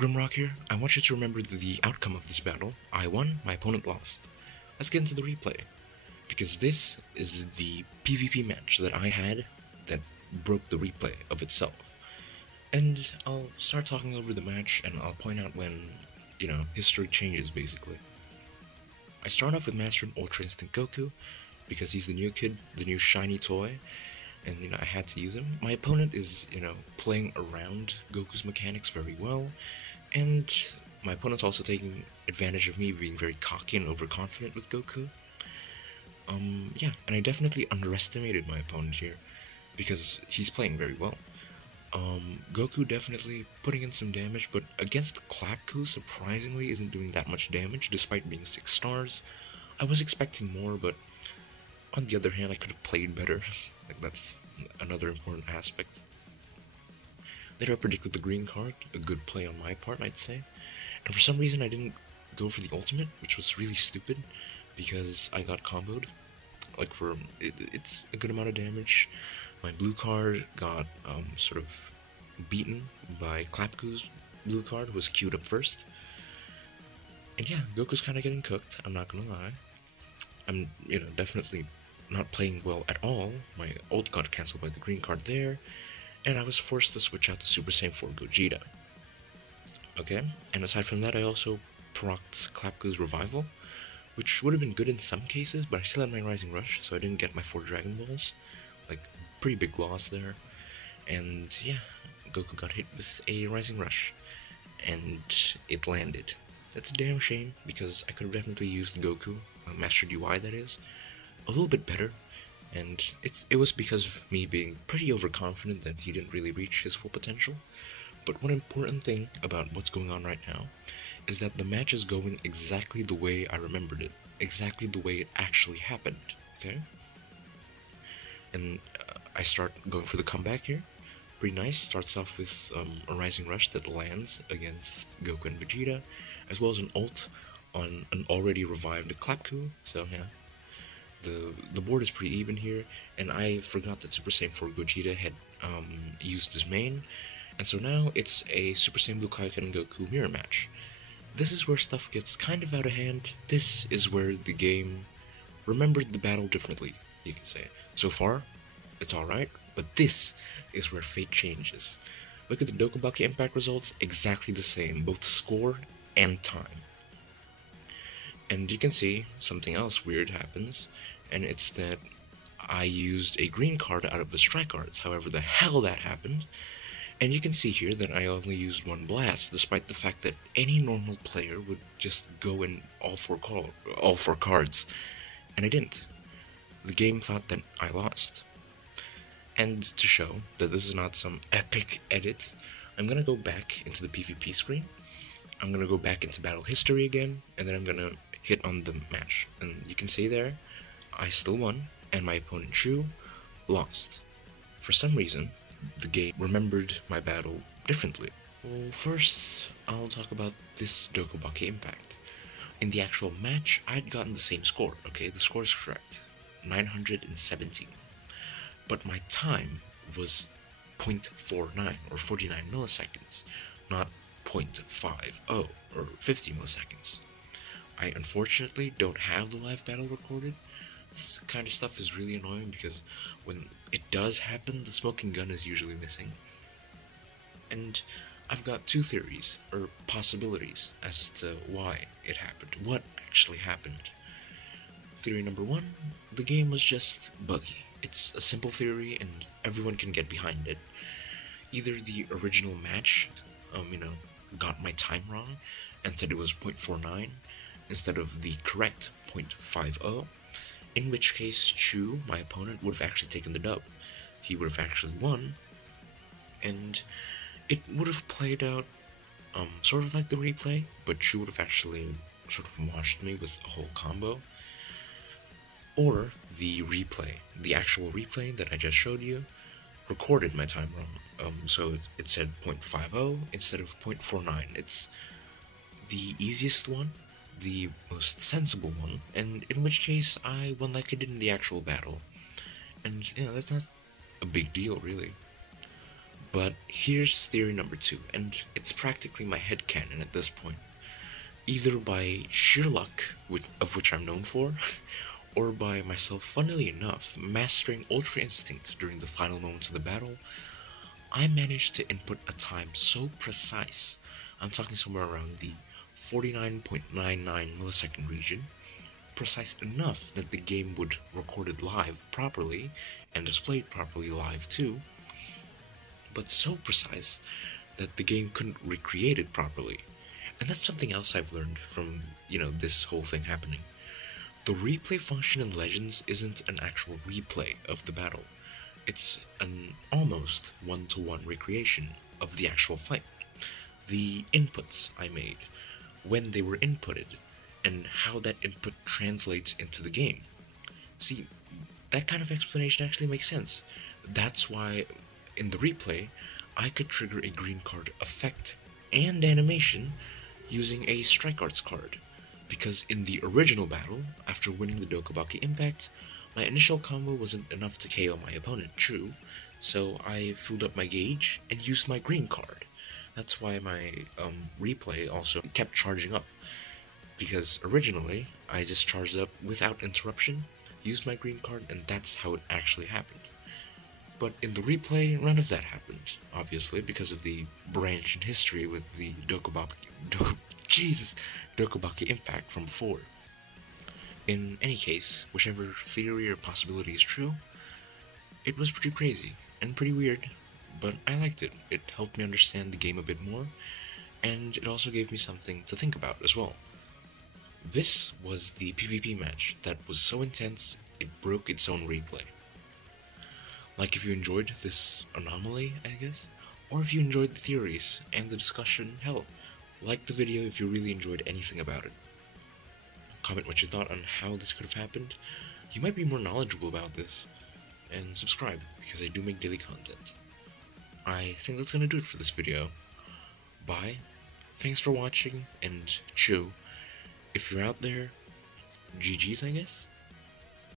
Grimrock here. I want you to remember the outcome of this battle. I won, my opponent lost. Let's get into the replay, because this is the PvP match that I had that broke the replay of itself. And I'll start talking over the match, and I'll point out when, history changes, basically. I start off with mastering Ultra Instinct Goku, because he's the new kid, the new shiny toy, and, I had to use him. My opponent is, playing around Goku's mechanics very well, and my opponent's also taking advantage of me being very cocky and overconfident with Goku. Yeah, and I definitely underestimated my opponent here, because he's playing very well. Goku definitely putting in some damage, but against Clapku, surprisingly, isn't doing that much damage, despite being 6 stars. I was expecting more, but on the other hand, I could have played better. Like, that's another important aspect. Later I predicted the green card, a good play on my part, I'd say. And for some reason I didn't go for the ultimate, which was really stupid, because I got comboed. Like, it's a good amount of damage. My blue card got sort of beaten by Clapku's blue card, who was queued up first. And yeah, Goku's kind of getting cooked, I'm not gonna lie. I'm, definitely not playing well at all. My ult got cancelled by the green card there, and I was forced to switch out to Super Saiyan 4 Gogeta. Okay, and aside from that, I also procced Clapku's revival, which would have been good in some cases, but I still had my Rising Rush, so I didn't get my 4 Dragon Balls. Like, pretty big loss there. And yeah, Goku got hit with a Rising Rush, and it landed. That's a damn shame, because I could have definitely used Goku, Mastered UI that is, a little bit better, and it was because of me being pretty overconfident that he didn't really reach his full potential. But one important thing about what's going on right now is that the match is going exactly the way I remembered it, exactly the way it actually happened, okay? And I start going for the comeback here. Pretty nice. Starts off with a Rising Rush that lands against Goku and Vegeta, as well as an ult on an already revived Clapku. So yeah, the board is pretty even here, and I forgot that Super Saiyan 4 Gogeta had used his main, and so now it's a Super Saiyan Blue Kaioken Goku mirror match. This is where stuff gets kind of out of hand. This is where the game remembered the battle differently, you can say. So far, it's alright, but this is where fate changes. Look at the Dokabaki Impact results, exactly the same, both score and time. And you can see something else weird happens, and it's that I used a green card out of the strike cards, however the hell that happened. And you can see here that I only used 1 blast, despite the fact that any normal player would just go in all four cards, and I didn't. The game thought that I lost. And to show that this is not some epic edit, I'm gonna go back into the PvP screen, I'm gonna go back into battle history again, and then I'm gonna hit on the match. And you can see there, I still won, and my opponent Shu lost. For some reason, the game remembered my battle differently. Well, first, I'll talk about this Dokabaki Impact. In the actual match, I'd gotten the same score, okay? The score is correct. 917. But my time was 0.49 or 49 milliseconds, not 0.50 or 50 milliseconds. I unfortunately don't have the live battle recorded. This kind of stuff is really annoying because when it does happen, the smoking gun is usually missing. And I've got 2 theories, or possibilities, as to why it happened, what actually happened. Theory number 1, the game was just buggy. It's a simple theory and everyone can get behind it. Either the original match, got my time wrong and said it was 0.49 instead of the correct 0.50, in which case Chu, my opponent, would have actually taken the dub. He would have actually won, and it would have played out sort of like the replay, but Chu would have actually sort of washed me with a whole combo. Or the replay, the actual replay that I just showed you, recorded my time wrong. So it said 0.50 instead of 0.49. It's the easiest one, the most sensible one, and in which case I won like I did in the actual battle. And, that's not a big deal, really. But here's theory number 2, and it's practically my headcanon at this point. Either by sheer luck, of which I'm known for, or by myself, funnily enough, mastering Ultra Instinct during the final moments of the battle, I managed to input a time so precise, I'm talking somewhere around the 49.99 millisecond region, precise enough that the game would record it live properly, and display it properly live too, but so precise that the game couldn't recreate it properly. And that's something else I've learned from, this whole thing happening. The replay function in Legends isn't an actual replay of the battle. It's an almost one-to-one recreation of the actual fight. The inputs I made, when they were inputted, and how that input translates into the game. See, that kind of explanation actually makes sense. That's why, in the replay, I could trigger a green card effect and animation using a Strike Arts card, because in the original battle, after winning the Dokabaki Impact, my initial combo wasn't enough to KO my opponent, true, so I filled up my gauge and used my green card. That's why my replay also kept charging up, because originally I just charged up without interruption, used my green card, and that's how it actually happened. But in the replay, none of that happened, obviously, because of the branch in history with the Dokabaki Impact from before. In any case, whichever theory or possibility is true, it was pretty crazy and pretty weird, but I liked it. It helped me understand the game a bit more, and it also gave me something to think about as well. This was the PvP match that was so intense, it broke its own replay. Like, if you enjoyed this anomaly, I guess, or if you enjoyed the theories and the discussion, hell, like the video if you really enjoyed anything about it. Comment what you thought on how this could have happened. You might be more knowledgeable about this. And subscribe, because I do make daily content. I think that's gonna do it for this video. Bye. Thanks for watching, and chew. If you're out there, GG's, I guess?